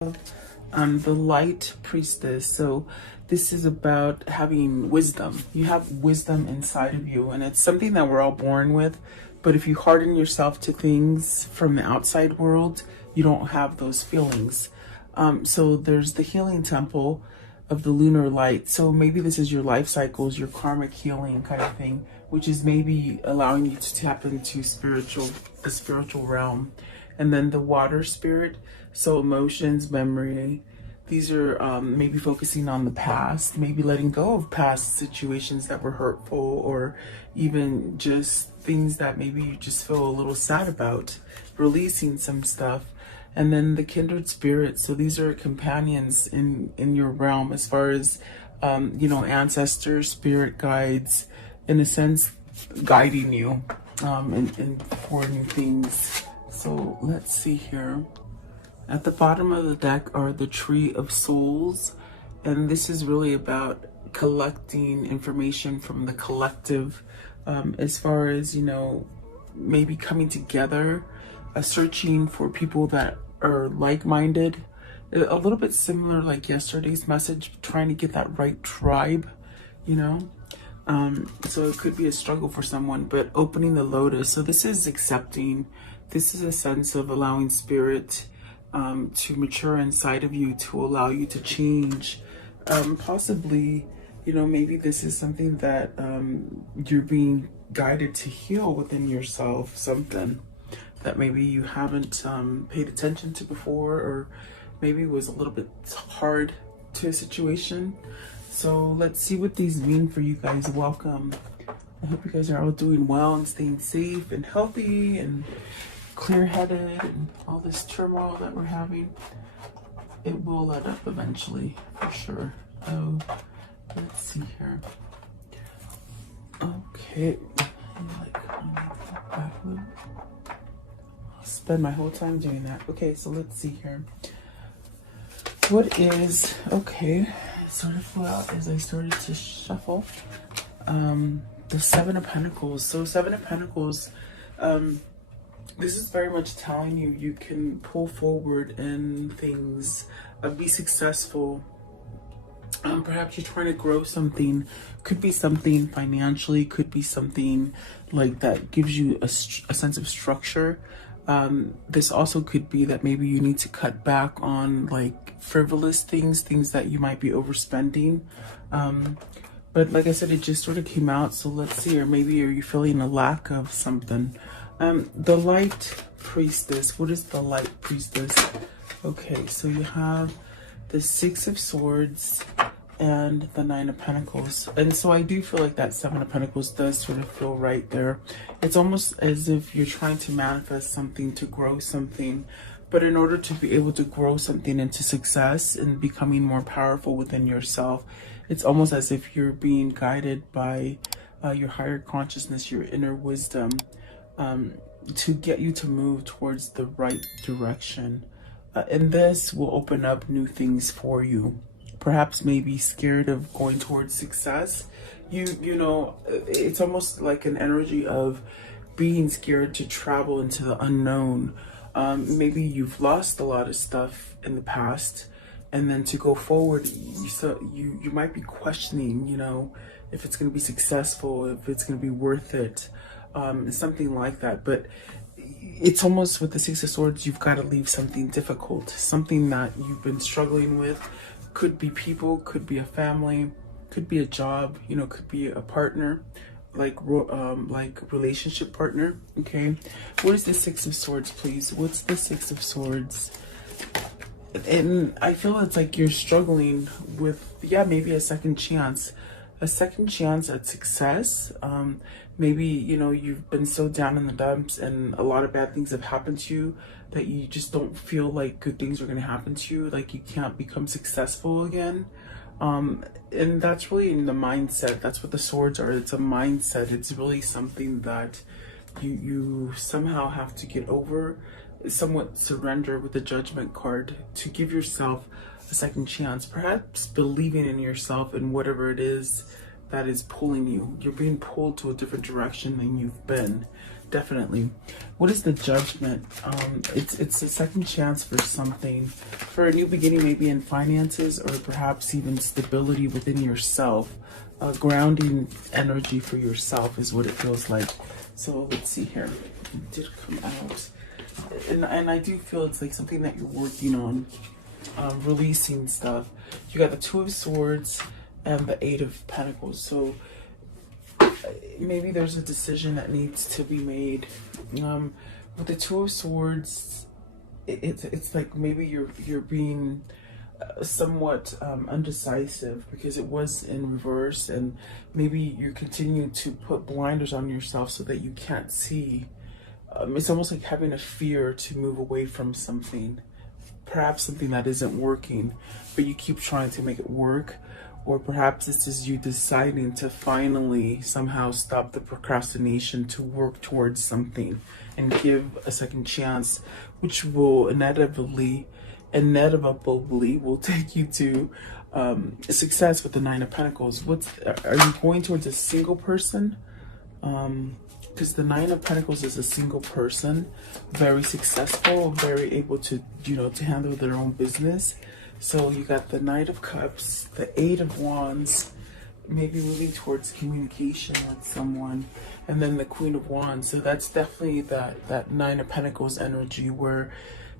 The light priestess. So this is about having wisdom. You have wisdom inside of you, and it's something that we're all born with. But if you harden yourself to things from the outside world, you don't have those feelings. So there's the healing temple of the lunar light. So maybe this is your life cycles, your karmic healing kind of thing, which is maybe allowing you to tap into the spiritual realm. And then the water spirit, so emotions, memory. These are maybe focusing on the past, maybe letting go of past situations that were hurtful, or even just things that maybe you just feel a little sad about, releasing some stuff. And then the kindred spirits, so these are companions in your realm, as far as ancestors, spirit guides, in a sense, guiding you for new things. So let's see here. At the bottom of the deck are the Tree of Souls, and this is really about collecting information from the collective, as far as, maybe coming together, searching for people that are like-minded, a little bit similar like yesterday's message, trying to get that right tribe, so it could be a struggle for someone, but opening the lotus. So this is accepting. This is a sense of allowing spirit to mature inside of you, to allow you to change. Possibly, maybe this is something that you're being guided to heal within yourself, something that maybe you haven't paid attention to before, or maybe was a little bit hard to a situation. So let's see what these mean for you guys. Welcome. I hope you guys are all doing well and staying safe and healthy and clear-headed, and all this turmoil that we're having, it will let up eventually, for sure. Oh, let's see here. Okay, back a little. I'll spend my whole time doing that. Okay, so let's see here. What is, okay, sort of flew out as I started to shuffle. The Seven of Pentacles. So Seven of Pentacles, this is very much telling you you can pull forward in things, be successful. Perhaps you're trying to grow something. Could be something financially, could be something like that gives you a sense of structure. This also could be that maybe you need to cut back on like frivolous things that you might be overspending. But like I said, it just sort of came out. So let's see, or maybe are you feeling a lack of something? The light priestess. What is the light priestess? Okay, so you have the Six of Swords and the Nine of Pentacles. And so I do feel like that Seven of Pentacles does sort of feel right there. It's almost as if you're trying to manifest something, to grow something. But in order to be able to grow something into success and becoming more powerful within yourself, it's almost as if you're being guided by your higher consciousness, your inner wisdom, to get you to move towards the right direction. And this will open up new things for you. Perhaps maybe scared of going towards success. It's almost like an energy of being scared to travel into the unknown. Maybe you've lost a lot of stuff in the past, and then to go forward, you might be questioning, if it's going to be successful, if it's going to be worth it. Something like that. But it's almost with the Six of Swords, you've got to leave something difficult, something that you've been struggling with. Could be people, could be a family, could be a job, could be a partner, like relationship partner. Okay, what is the Six of Swords, please? What's the Six of Swords? And I feel it's like you're struggling with, maybe a second chance at success. Maybe, you've been so down in the dumps and a lot of bad things have happened to you that you just don't feel like good things are going to happen to you, like you can't become successful again. And that's really in the mindset. That's what the swords are. It's a mindset. It's really something that you somehow have to get over, somewhat surrender with the Judgment card, to give yourself a second chance, perhaps believing in yourself and whatever it is that is pulling you. You're being pulled to a different direction than you've been. definitely. What is the Judgment? It's a second chance for something, for a new beginning, maybe in finances, or perhaps even stability within yourself. Grounding energy for yourself is what it feels like. So let's see here. It did come out, and I do feel it's like something that you're working on, releasing stuff. You got the Two of Swords and the Eight of Pentacles. So maybe there's a decision that needs to be made. With the Two of Swords, it's like maybe you're being somewhat undecisive because it was in reverse, and maybe you continue to put blinders on yourself so that you can't see. It's almost like having a fear to move away from something, perhaps something that isn't working, but you keep trying to make it work. Or perhaps this is you deciding to finally somehow stop the procrastination to work towards something and give a second chance, which will inevitably will take you to success with the Nine of Pentacles. Are you going towards a single person? Because the Nine of Pentacles is a single person, very successful, very able to, to handle their own business. So you got the Knight of Cups, the Eight of Wands, maybe moving towards communication with someone, and then the Queen of Wands. So that's definitely that Nine of Pentacles energy, where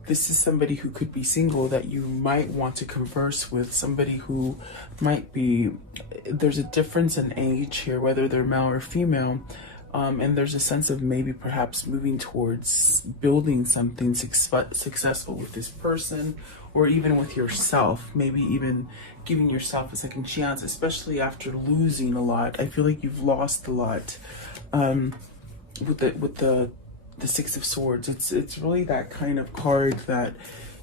this is somebody who could be single that you might want to converse with, somebody who might be, there's a difference in age here, whether they're male or female. And there's a sense of maybe perhaps moving towards building something successful with this person, or even with yourself, maybe even giving yourself a second chance, especially after losing a lot. I feel like you've lost a lot with the Six of Swords. It's really that kind of card that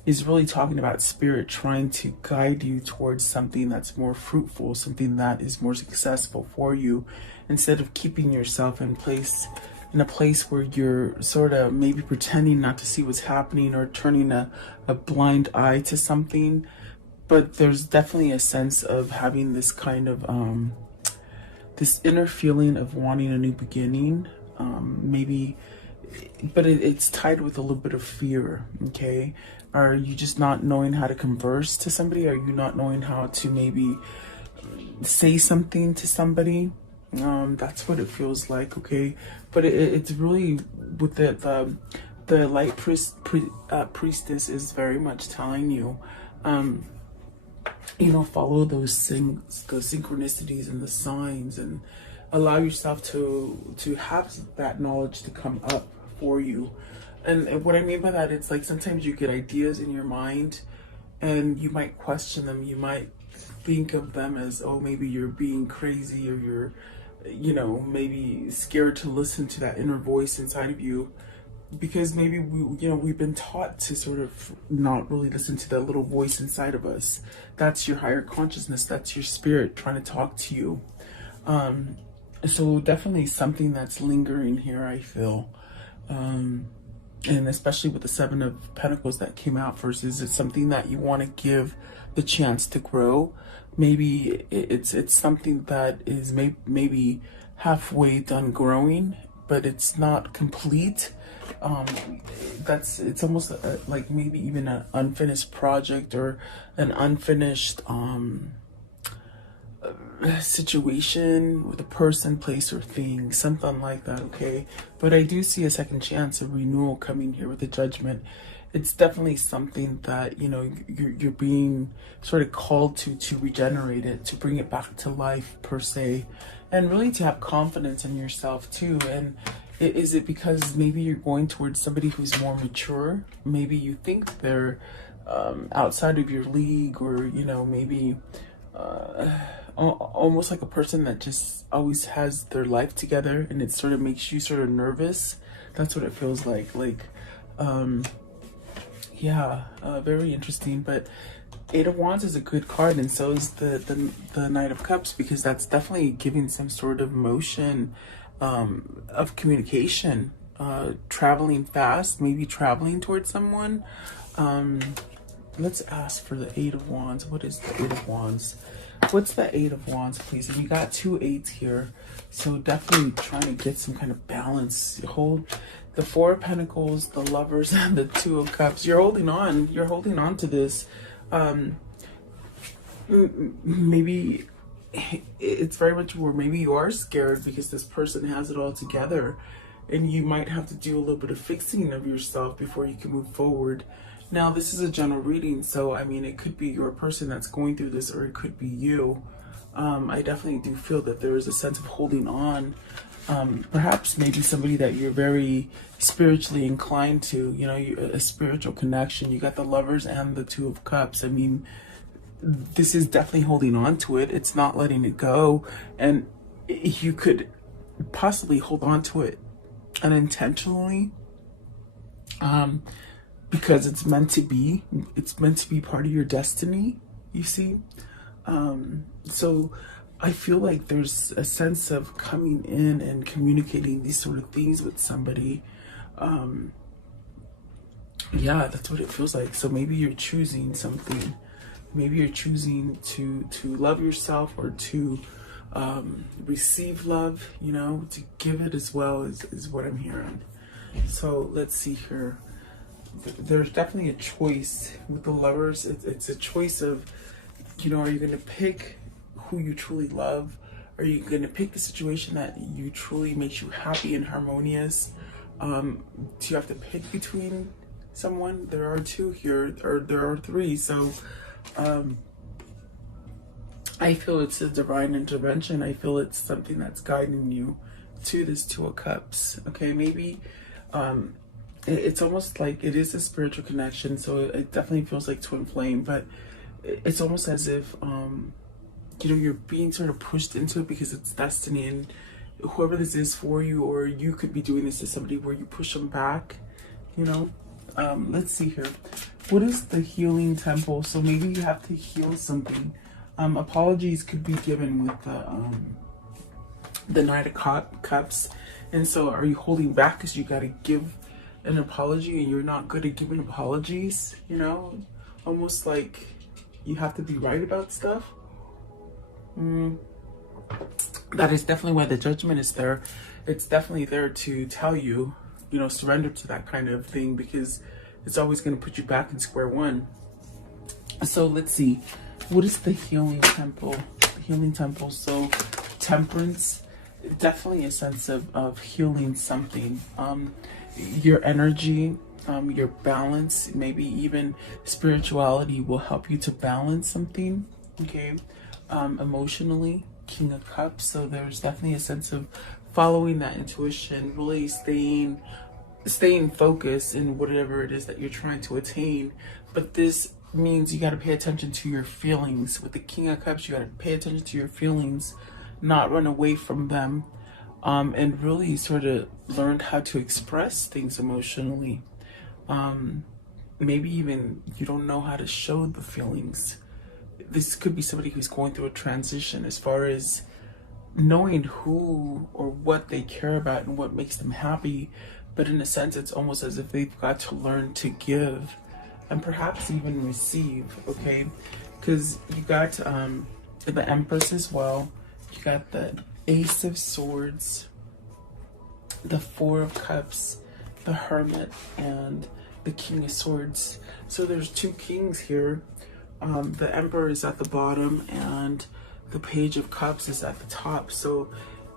is really talking about spirit trying to guide you towards something that's more fruitful, something that is more successful for you, instead of keeping yourself in a place where you're sort of maybe pretending not to see what's happening, or turning a blind eye to something. But there's definitely a sense of having this kind of this inner feeling of wanting a new beginning, maybe, but it's tied with a little bit of fear. Okay, are you just not knowing how to converse to somebody? Are you not knowing how to maybe say something to somebody? That's what it feels like. Okay, but it's really with the light priestess is very much telling you, follow those things, the synchronicities and the signs, and allow yourself to have that knowledge to come up for you. And what I mean by that, it's like sometimes you get ideas in your mind and you might question them. You might think of them as, oh, maybe you're being crazy, or you're, maybe scared to listen to that inner voice inside of you, because maybe we've been taught to sort of not really listen to that little voice inside of us. That's your higher consciousness. That's your spirit trying to talk to you. So definitely something that's lingering here, I feel. And especially with the Seven of Pentacles that came out first, is it something that you want to give the chance to grow? Maybe it's something that is maybe halfway done growing, but it's not complete. It's almost like maybe even an unfinished project, or an unfinished situation with a person, place, or thing, something like that. Okay, but I do see a second chance, a renewal coming here with the Judgment. It's definitely something that you're being sort of called to regenerate it, to bring it back to life per se, and really to have confidence in yourself too. And is it because maybe you're going towards somebody who's more mature? Maybe you think they're outside of your league, or maybe almost like a person that just always has their life together, and it sort of makes you sort of nervous. That's what it feels like. Very interesting. But Eight of Wands is a good card, and so is the Knight of Cups, because that's definitely giving some sort of motion of communication, traveling fast, maybe traveling towards someone. let's ask for the Eight of Wands. What is the Eight of Wands? What's the Eight of Wands, please? And you got 2 8s here, so definitely trying to get some kind of balance. Hold the Four of Pentacles, the Lovers, and the Two of Cups. You're holding on. You're holding on to this. Maybe it's very much where maybe you are scared because this person has it all together, and you might have to do a little bit of fixing of yourself before you can move forward. Now, this is a general reading, so I mean, it could be your person that's going through this, or it could be you. I definitely do feel that there is a sense of holding on. Perhaps maybe somebody that you're very spiritually inclined to, you know, a spiritual connection. You got the Lovers and the Two of Cups. I mean, this is definitely holding on to it. It's not letting it go. And you could possibly hold on to it unintentionally. Because it's meant to be. It's meant to be part of your destiny, you see. So I feel like there's a sense of coming in and communicating these sort of things with somebody. Yeah, that's what it feels like. So maybe you're choosing something. Maybe you're choosing to love yourself, or to receive love, you know, to give it as well, is what I'm hearing. So let's see here. There's definitely a choice with the Lovers. It's a choice of, you know, are you going to pick who you truly love? Are you going to pick the situation that you truly makes you happy and harmonious? Do you have to pick between someone? There are 2 here, or there are 3. So I feel it's a divine intervention. I feel it's something that's guiding you to this Two of Cups. Okay, maybe it's almost like it is a spiritual connection, so it definitely feels like twin flame, but it's almost as if you know, you're being sort of pushed into it because it's destiny, and whoever this is for you, or you could be doing this to somebody where you push them back, you know. Let's see here. What is the healing temple? So maybe you have to heal something. Apologies could be given with the Knight of Cups. And so are you holding back because you got to give an apology and you're not good at giving apologies, you know? Almost like you have to be right about stuff. That is definitely why the Judgment is there. It's definitely there to tell you, you know, surrender to that kind of thing, because it's always going to put you back in square one. So let's see. What is the healing temple? The healing temple. So Temperance, definitely a sense of healing something. Your energy, your balance, maybe even spirituality will help you to balance something. Okay. Emotionally, King of Cups. So there's definitely a sense of following that intuition, really staying focused in whatever it is that you're trying to attain. But this means you got to pay attention to your feelings. With the King of Cups, you got to pay attention to your feelings, not run away from them, and really sort of learn how to express things emotionally. Maybe even you don't know how to show the feelings. This could be somebody who's going through a transition as far as knowing who or what they care about and what makes them happy. But in a sense, it's almost as if they've got to learn to give and perhaps even receive, okay? Because you got the Empress as well. You got the Ace of Swords, the Four of Cups, the Hermit, and the King of Swords. So there's 2 kings here. The Emperor is at the bottom and the Page of Cups is at the top. So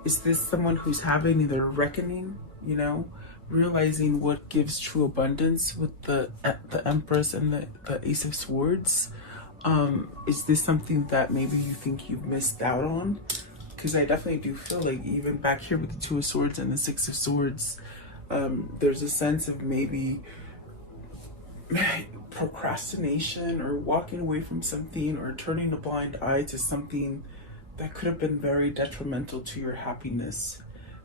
is this someone who's having their reckoning, you know, realizing what gives true abundance with the Empress and the Ace of Swords? Is this something that maybe you think you've missed out on? Because I definitely do feel like even back here with the Two of Swords and the Six of Swords, there's a sense of maybe procrastination or walking away from something or turning a blind eye to something that could have been very detrimental to your happiness.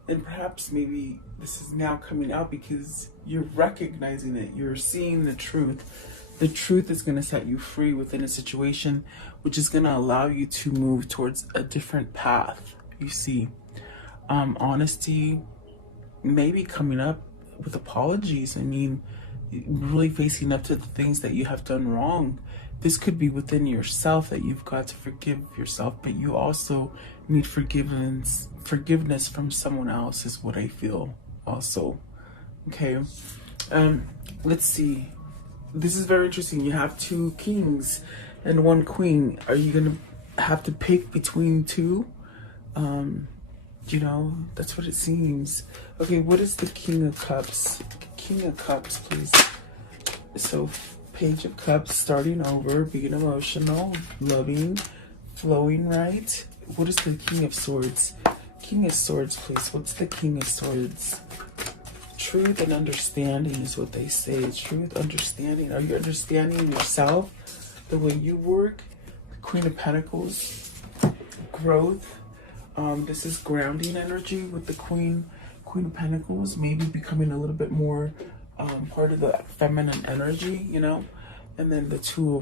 And perhaps maybe this is now coming out because you're recognizing it, you're seeing the truth. The truth is going to set you free within a situation, which is going to allow you to move towards a different path. You see, honesty, maybe coming up with apologies. I mean, really facing up to the things that you have done wrong. This could be within yourself, that you've got to forgive yourself, but you also need forgiveness from someone else, is what I feel also. Okay. Let's see. This is very interesting. You have 2 kings and 1 queen. Are you gonna have to pick between 2? You know, that's what it seems. Okay, what is the King of Cups? King of Cups, please. So, Page of Cups, starting over, being emotional, loving, flowing, right? What is the King of Swords? King of Swords, please. What's the King of Swords? Truth and understanding is what they say. Truth, understanding. Are you understanding yourself, the way you work? The Queen of Pentacles, growth. This is grounding energy with the Queen of Pentacles. Maybe becoming a little bit more part of the feminine energy, you know. And then the two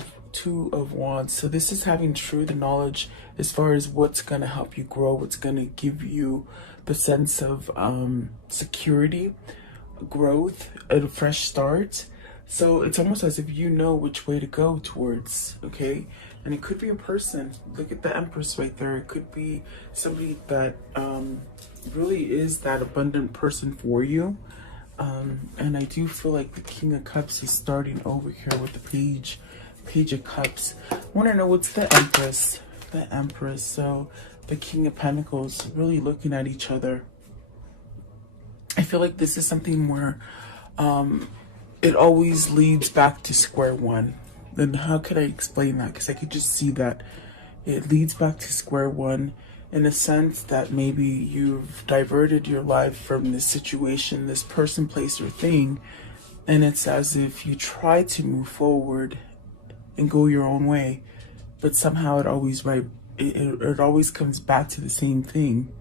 of Wands. So this is having truth and knowledge as far as what's going to help you grow, what's going to give you the sense of security, growth, a fresh start. So it's almost as if you know which way to go towards, okay? And it could be a person. Look at the Empress right there. It could be somebody that really is that abundant person for you. And I do feel like the King of Cups is starting over here with the Page of Cups. I want to know what's the Empress. The Empress. So the King of Pentacles really looking at each other. I feel like this is something where it always leads back to square one. And how could I explain that? Because I could just see that it leads back to square one in a sense that maybe you've diverted your life from this situation, this person, place, or thing, and it's as if you try to move forward and go your own way, but somehow it always comes back to the same thing.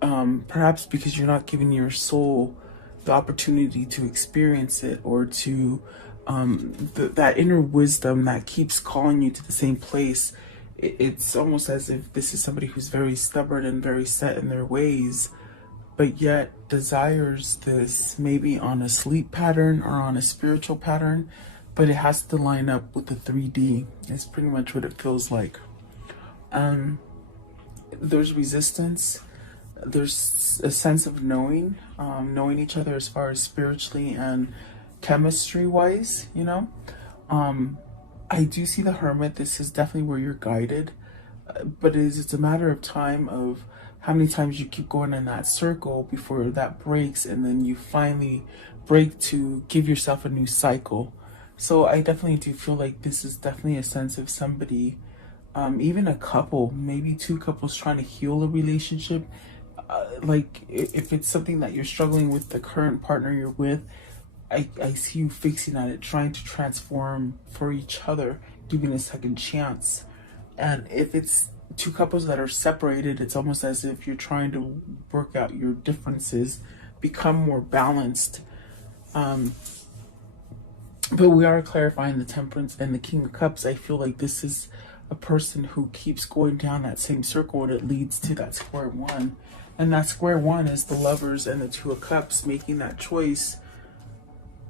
Perhaps because you're not giving your soul the opportunity to experience it, or to that inner wisdom that keeps calling you to the same place. It's almost as if this is somebody who's very stubborn and very set in their ways, but yet desires this maybe on a sleep pattern or on a spiritual pattern, but it has to line up with the 3D. It's pretty much what it feels like. There's resistance. There's a sense of knowing each other as far as spiritually and chemistry wise, you know. I do see the Hermit. This is definitely where you're guided, but it's a matter of time of how many times you keep going in that circle before that breaks, and then you finally break to give yourself a new cycle. So I definitely do feel like this is definitely a sense of somebody, even a couple, maybe 2 couples trying to heal a relationship. Like if it's something that you're struggling with the current partner you're with, I see you fixing at it, trying to transform for each other, giving a second chance. And if it's 2 couples that are separated, it's almost as if you're trying to work out your differences, become more balanced. But we are clarifying the Temperance and the King of Cups. I feel like this is a person who keeps going down that same circle, and it leads to that square one. And that square one is the Lovers and the 2 of Cups, making that choice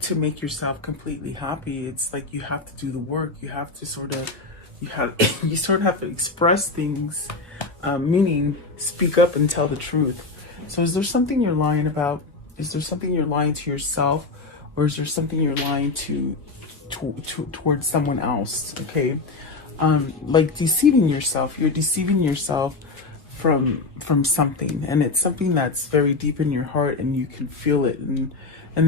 to make yourself completely happy. It's like you have to do the work. You have to you sort of have to express things, meaning speak up and tell the truth. So is there something you're lying about? Is there something you're lying to yourself, or is there something you're lying towards someone else? Okay, like deceiving yourself. You're deceiving yourself from something, and it's something that's very deep in your heart, and you can feel it, and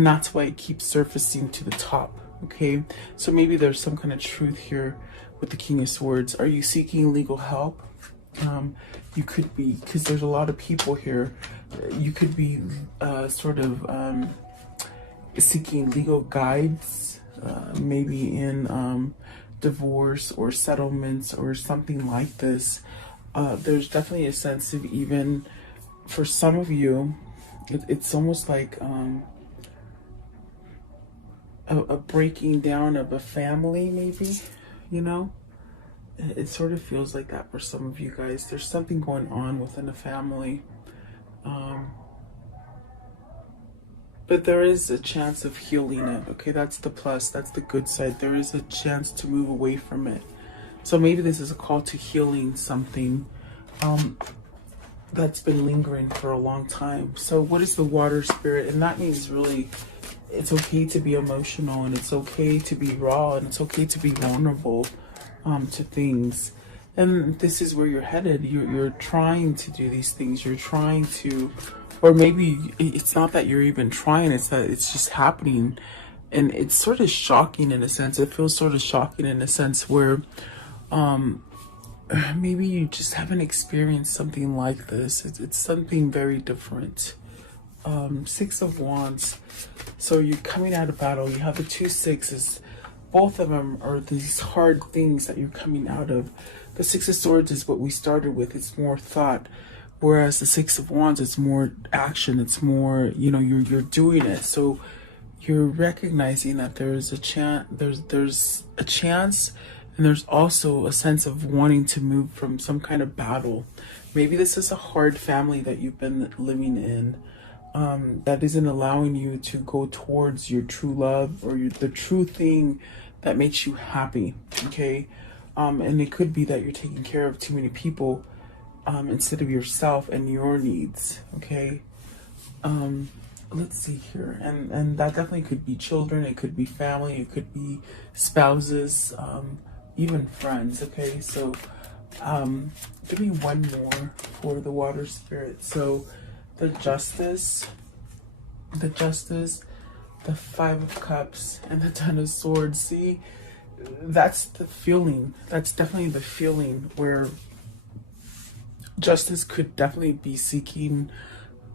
that's why it keeps surfacing to the top. Okay, so maybe there's some kind of truth here with the King of Swords. Are you seeking legal help? You could be, because there's a lot of people here. You could be seeking legal guides, maybe in divorce or settlements or something like this. There's definitely a sense of, even for some of you, it's almost like a breaking down of a family, maybe, you know. It sort of feels like that for some of you guys. There's something going on within a family, But there is a chance of healing it. Okay, that's the plus. That's the good side. There is a chance to move away from it. So maybe this is a call to healing something that's been lingering for a long time. So what is the water spirit? And that means really it's okay to be emotional, and it's okay to be raw, and it's okay to be vulnerable to things. And this is where you're headed. You're trying to do these things. You're trying to, or maybe it's not that you're even trying, it's that it's just happening. And it's sort of shocking in a sense. It feels sort of shocking in a sense where maybe you just haven't experienced something like this. It's something very different. Six of Wands. So you're coming out of battle. You have the 2 sixes. Both of them are these hard things that you're coming out of. The 6 of Swords is what we started with. It's more thought. Whereas the 6 of Wands, it's more action. It's more, you know, you're doing it. So you're recognizing that there's a chance. There's a chance, and there's also a sense of wanting to move from some kind of battle. Maybe this is a hard family that you've been living in. That isn't allowing you to go towards your true love or the true thing that makes you happy. Okay. And it could be that you're taking care of too many people instead of yourself and your needs. Okay. Let's see here. And that definitely could be children. It could be family. It could be spouses, even friends. Okay. So give me one more for the water spirit. So the Justice, the 5 of Cups, and the 10 of Swords. See, that's the feeling. That's definitely the feeling where Justice could definitely be seeking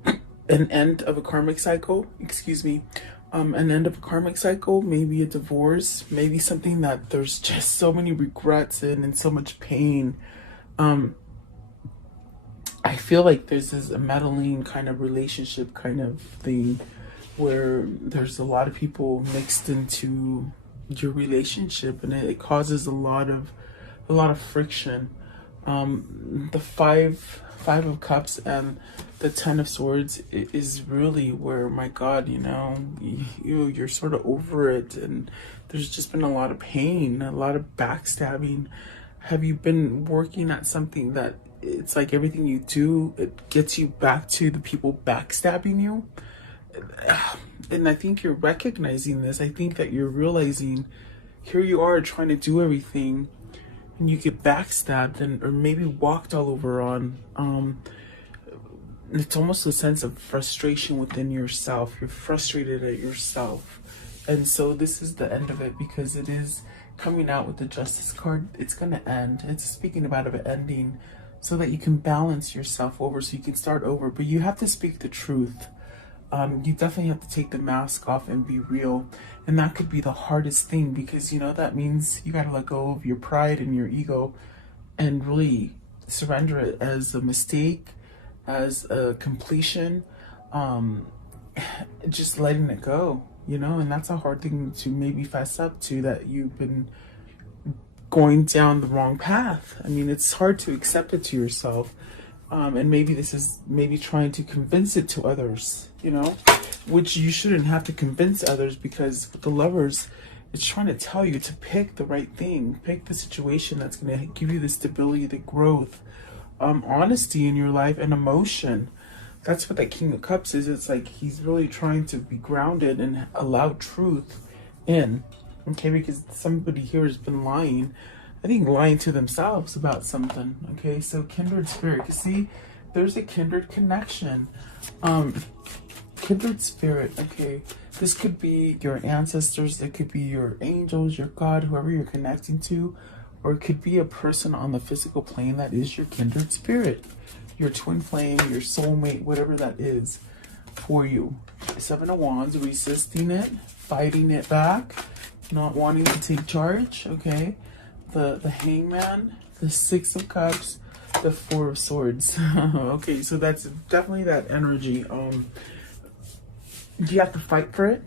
an end of a karmic cycle. Excuse me. An end of a karmic cycle, maybe a divorce, maybe something that there's just so many regrets in and so much pain. I feel like there's this meddling kind of relationship kind of thing where there's a lot of people mixed into your relationship, and it causes a lot of friction. The five of Cups and the 10 of Swords is really where, my God, you know, you're sort of over it, and there's just been a lot of pain, a lot of backstabbing. Have you been working at something that it's like everything you do, it gets you back to the people backstabbing you? And I think you're recognizing this. I think that you're realizing here you are trying to do everything and you get backstabbed or maybe walked all over on. It's almost a sense of frustration within yourself. You're frustrated at yourself. And so this is the end of it, because it is coming out with the Justice card. It's going to end. It's speaking about an ending so that you can balance yourself over, so you can start over. But you have to speak the truth. You definitely have to take the mask off and be real. And that could be the hardest thing, because, you know, that means you got to let go of your pride and your ego and really surrender it as a mistake, as a completion, just letting it go, you know. And that's a hard thing to maybe fess up to, that you've been going down the wrong path. I mean, it's hard to accept it to yourself. And maybe this is trying to convince it to others, you know, which you shouldn't have to convince others, because with the Lovers, it's trying to tell you to pick the right thing, pick the situation that's going to give you the stability, the growth, honesty in your life, and emotion. That's what that King of Cups is. It's like he's really trying to be grounded and allow truth in, okay, because somebody here has been lying. I think lying to themselves about something. Okay, so kindred spirit. You see, there's a kindred connection. Kindred spirit. Okay, this could be your ancestors. It could be your angels, your God, whoever you're connecting to, or it could be a person on the physical plane that is your kindred spirit, your twin flame, your soulmate, whatever that is for you. 7 of Wands, resisting it, fighting it back, not wanting to take charge. Okay. The Hangman, the 6 of Cups, the 4 of Swords. Okay, so that's definitely that energy. Do you have to fight for it?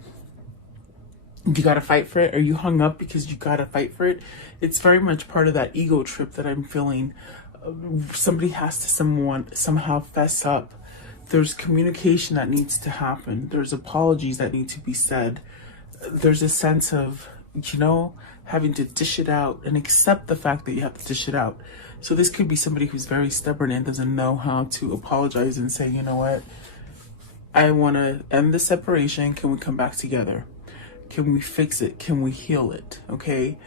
You gotta fight for it? Are you hung up because you gotta fight for it? It's very much part of that ego trip that I'm feeling. Somebody has to somehow fess up There's communication that needs to happen. There's apologies that need to be said. There's a sense of, you know, having to dish it out and accept the fact that you have to dish it out. So this could be somebody who's very stubborn and doesn't know how to apologize and say, you know what, I want to end the separation. Can we come back together? Can we fix it? Can we heal it? Okay.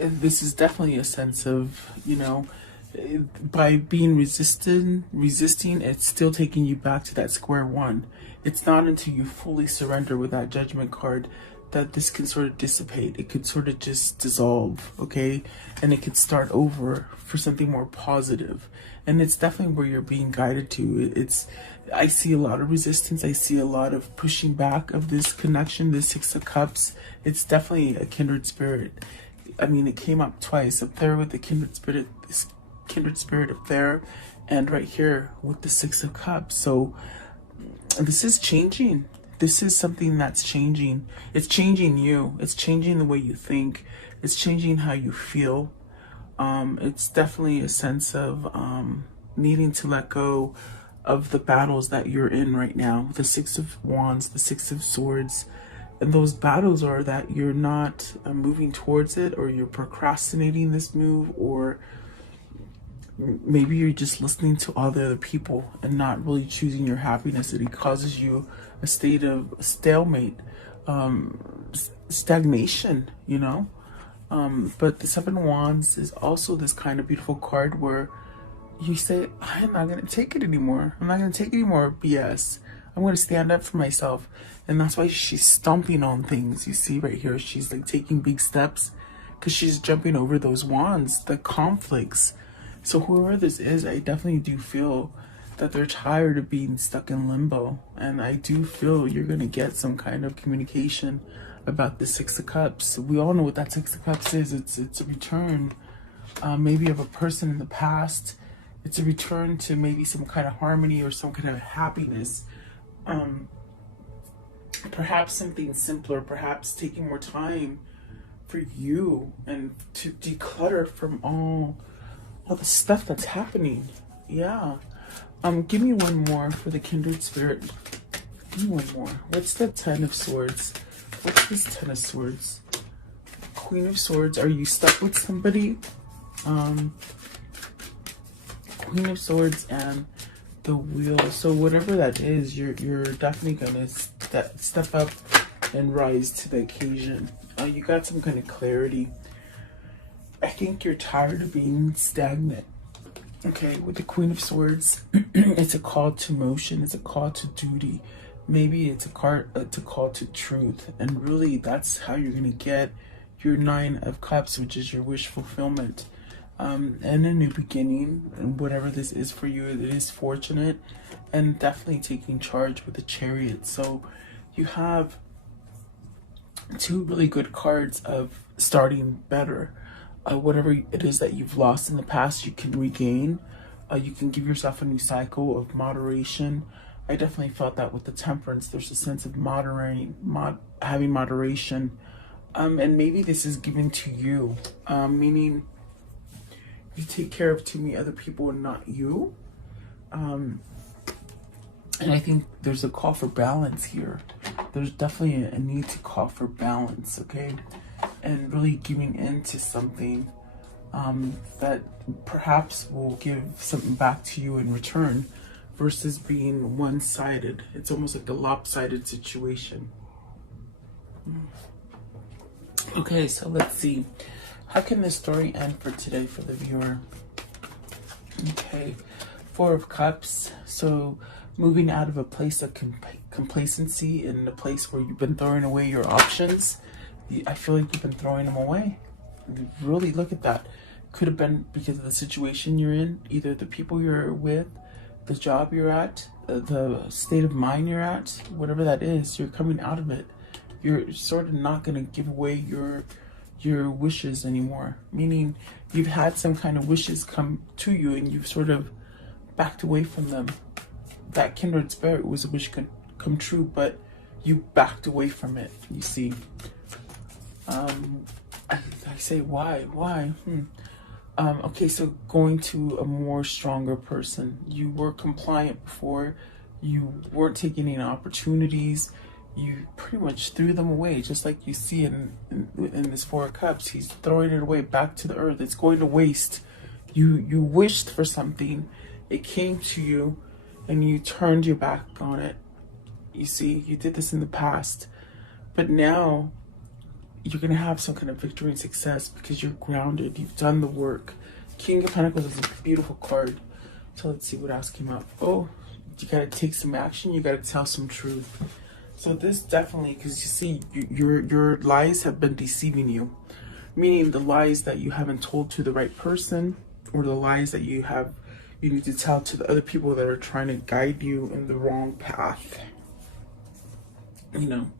This is definitely a sense of, you know, by being resisting, it's still taking you back to that square one. It's not until you fully surrender with that Judgment card that this can sort of dissipate. It could sort of just dissolve, okay? And it could start over for something more positive. And it's definitely where you're being guided to. I see a lot of resistance. I see a lot of pushing back of this connection, this Six of Cups. It's definitely a kindred spirit. I mean, it came up twice, up there with the kindred spirit, this kindred spirit up there, and right here with the Six of Cups. So this is changing. This is something that's changing. It's changing you. It's changing the way you think. It's changing how you feel. It's definitely a sense of needing to let go of the battles that you're in right now. The Six of Wands, the Six of Swords. And those battles are that you're not moving towards it, or you're procrastinating this move, or maybe you're just listening to all the other people and not really choosing your happiness. It causes you a state of stalemate, stagnation, you know. But the Seven of Wands is also this kind of beautiful card where you say, I'm not going to take it anymore. I'm not going to take any more BS. I'm going to stand up for myself. And that's why she's stomping on things. You see right here, she's like taking big steps because she's jumping over those wands, the conflicts. So whoever this is, I definitely do feel that they're tired of being stuck in limbo. And I do feel you're going to get some kind of communication about the Six of Cups. We all know what that Six of Cups is. It's a return, maybe of a person in the past. It's a return to maybe some kind of harmony or some kind of happiness. Perhaps something simpler, perhaps taking more time for you and to declutter from all the stuff that's happening. Yeah. Give me one more for the kindred spirit. Give me one more. What's the Ten of Swords? What's this Ten of Swords? Queen of Swords. Are you stuck with somebody? Queen of Swords and the Wheel. So whatever that is, you're definitely gonna step up and rise to the occasion. You got some kind of clarity. I think you're tired of being stagnant. Okay, with the Queen of Swords, it's a call to motion. It's a call to duty. Maybe it's a call to truth. And really, that's how you're gonna get your Nine of Cups, which is your wish fulfillment. And a new beginning, and whatever this is for you, it is fortunate, and definitely taking charge with the Chariot. So you have two really good cards of starting better. Whatever it is that you've lost in the past, you can regain. You can give yourself a new cycle of moderation. I definitely felt that with the Temperance. There's a sense of having moderation. And maybe this is given to you, meaning you take care of too many other people and not you. And I think there's a call for balance here. There's definitely a need to call for balance, okay? And really giving into something that perhaps will give something back to you in return versus being one-sided. It's almost like a lopsided situation. Okay, so let's see. How can this story end for today for the viewer? Okay, Four of Cups. So moving out of a place of complacency in a place where you've been throwing away your options. I feel like you've been throwing them away. Really look at that. Could have been because of the situation you're in, either the people you're with, the job you're at, the state of mind you're at, whatever that is, you're coming out of it. You're sort of not going to give away your wishes anymore, meaning you've had some kind of wishes come to you and you've sort of backed away from them. That kindred spirit was a wish come true, but you backed away from it, you see. I say why Okay, so going to a more stronger person. You were compliant before. You weren't taking any opportunities. You pretty much threw them away, just like you see in this Four of Cups. He's throwing it away back to the earth. It's going to waste. You wished for something. It came to you, and you turned your back on it. You see, you did this in the past, but now you're going to have some kind of victory and success because you're grounded. You've done the work. King of Pentacles is a beautiful card. So let's see what else came up. Oh, you got to take some action. You got to tell some truth. So this definitely, because you see, your lies have been deceiving you. Meaning the lies that you haven't told to the right person, or the lies that you need to tell to the other people that are trying to guide you in the wrong path. You know.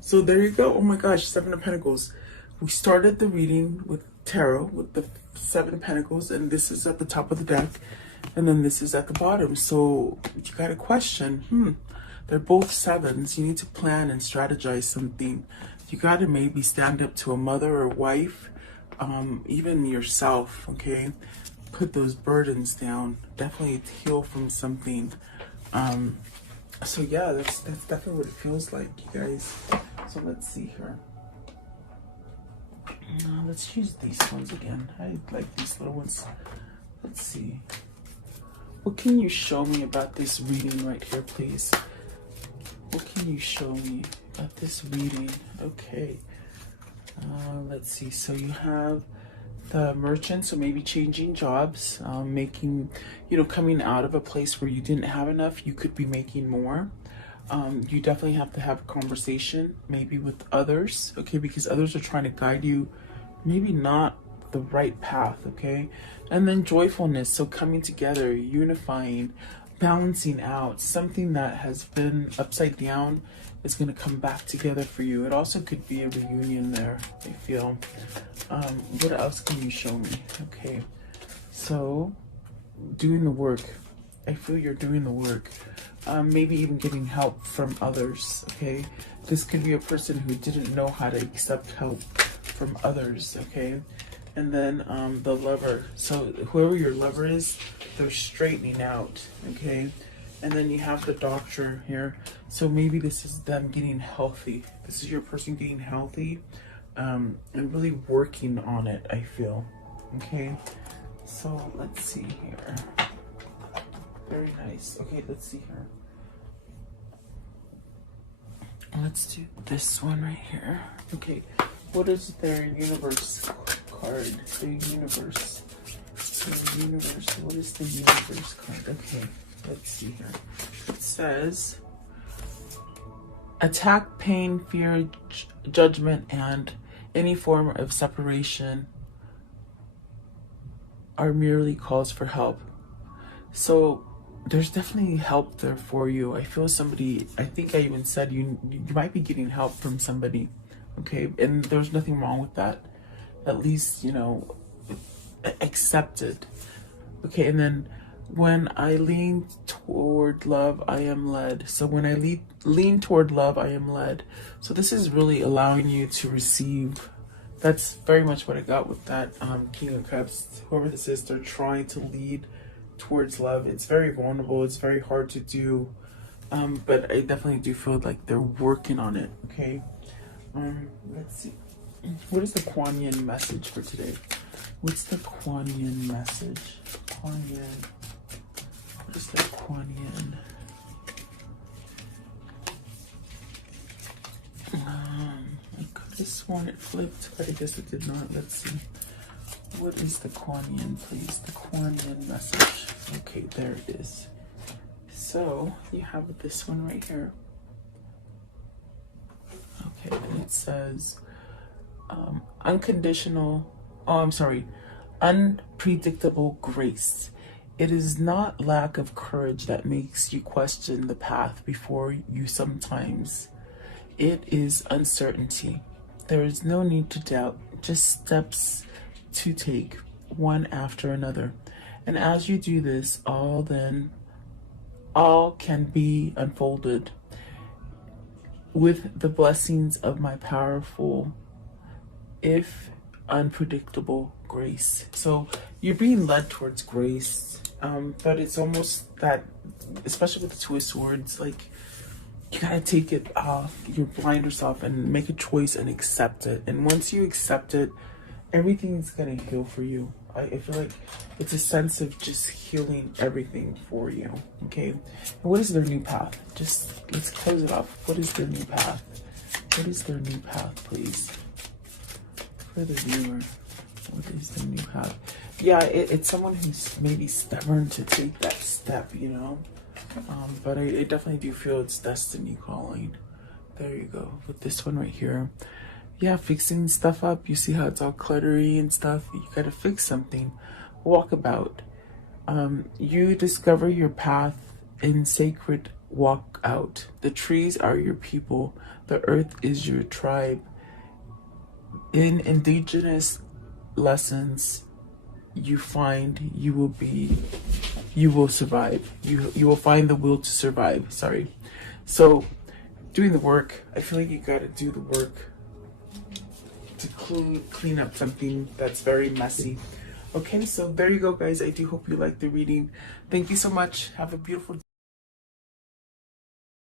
So there you go. Oh my gosh, Seven of Pentacles. We started the reading with tarot with the Seven of Pentacles, and this is at the top of the deck, and then this is at the bottom. So you got a question. They're both sevens. You need to plan and strategize something. You got to maybe stand up to a mother or wife, even yourself, okay? Put those burdens down. Definitely heal from something. So yeah, that's definitely what it feels like, you guys. So let's see here. Let's use these ones again. I like these little ones. Let's see. What can you show me about this reading right here, please? What can you show me about this reading? Okay. Let's see. So you have the merchant, so maybe changing jobs, making, coming out of a place where you didn't have enough, you could be making more. You definitely have to have a conversation, maybe with others, okay, because others are trying to guide you, maybe not the right path, okay? And then joyfulness, so coming together, unifying, balancing out, something that has been upside down is going to come back together for you. It also could be a reunion there, I feel. What else can you show me? Okay, so doing the work. I feel you're doing the work. Maybe even getting help from others, okay? This could be a person who didn't know how to accept help from others, okay? And then the lover. So whoever your lover is, they're straightening out, okay? And then you have the doctor here. So maybe this is them getting healthy. This is your person getting healthy and really working on it, I feel, okay? So let's see here. Very nice. Okay, let's see here. Let's do this one right here. Okay, what is their universe card? The universe. The universe. What is the universe card? Okay, let's see here. It says attack, pain, fear, judgment, and any form of separation are merely calls for help. So there's definitely help there for you. I feel somebody, I think I even said you might be getting help from somebody, okay? And there's nothing wrong with that. At least, accept it. Okay, and then when I lean toward love, I am led. So when I lean toward love, I am led. So this is really allowing you to receive. That's very much what I got with that King of Cups. Whoever this is, they're trying to lead towards love. It's very vulnerable. It's very hard to do. But I definitely do feel like they're working on it, okay? Let's see. What is the Kuan Yin message for today? What's the Kuan Yin message? Kuan Yin. What is the Kuan Yin? I could have sworn it flipped, but I guess it did not. Let's see. What is the Kuan Yin, please? The Kuan Yin message. Okay, there it is. So you have this one right here. Okay, and it says unpredictable grace. It is not lack of courage that makes you question the path before you sometimes. It is uncertainty. There is no need to doubt, just steps to take one after another. And as you do this, all can be unfolded with the blessings of my powerful, if unpredictable grace. So you're being led towards grace, but it's almost that, especially with the Two of Swords, like you gotta take it off, your blinders off, and make a choice and accept it. And once you accept it, everything's gonna heal for you. I feel like it's a sense of just healing everything for you. Okay, and what is their new path? Just let's close it off. What is their new path? What is their new path, please? For the viewer, what is their new path? Yeah, it's someone who's maybe stubborn to take that step, you know. But I definitely do feel it's destiny calling. There you go. With this one right here. Yeah, fixing stuff up. You see how it's all cluttery and stuff. You gotta fix something. Walk about. You discover your path in sacred walk out. The trees are your people. The earth is your tribe. In indigenous lessons, you find you will survive. You will find the will to survive. Sorry. So doing the work, I feel like you gotta do the work to clean up something that's very messy. Okay, so there you go, guys. I do hope you liked the reading. Thank you so much. Have a beautiful